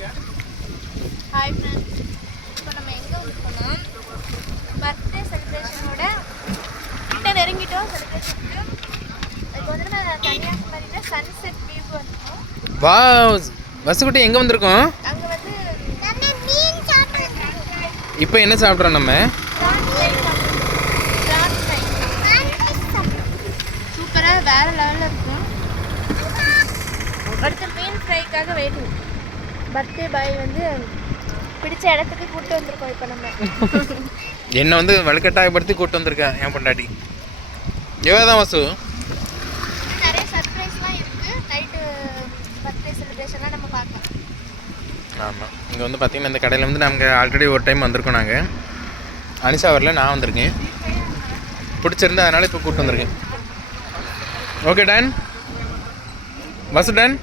Hi friends, இப்போ நம்ம எங்கே வந்துருக்கோம்னா பர்த்டே செலிப்ரேஷனோட கிட்ட நெருங்கிட்டோம். செலிப்ரேஷனுக்கு இப்போ வந்து நம்ம கன்னியாகுமரியில் சன்செட் வியூ வந்துருக்கோம். வா வசுக்குட்டி எங்கே வந்திருக்கோம்? அங்கே வந்து மீன் சாப்பிட்றோம். இப்போ என்ன சாப்பிட்றோம் நம்ம? சூப்பராக வேறு லெவலில் இருக்கும். அடுத்த மீன் ஃப்ரைக்காக வெயிட்டிங். பர்த்டே பாய் வந்து பிடிச்ச இடத்துக்கு கூப்பிட்டு வந்திருக்கோம். இப்போ நம்ம என்னை வந்து வலுக்கட்டாயப்படுத்தி கூப்பிட்டு வந்திருக்கேன் என் பொண்டாட்டி. எவ்வளோதான் வசு? நிறைய சர்ப்ரைஸ்லாம் இருக்குது. நைட்டு பர்த்டே செலிப்ரேஷன்லாம் நம்ம பார்க்கலாம். ஆமாம், இங்கே வந்து பார்த்திங்கன்னா இந்த கடையில் வந்து நாங்கள் ஆல்ரெடி ஒரு டைம் வந்திருக்கோம். நாங்கள் அனிஷா வரல, நான் வந்திருக்கேன். பிடிச்சிருந்தா அதனால் இப்போ கூப்பிட்டு வந்திருக்கேன். ஓகே டன், வசு டன்.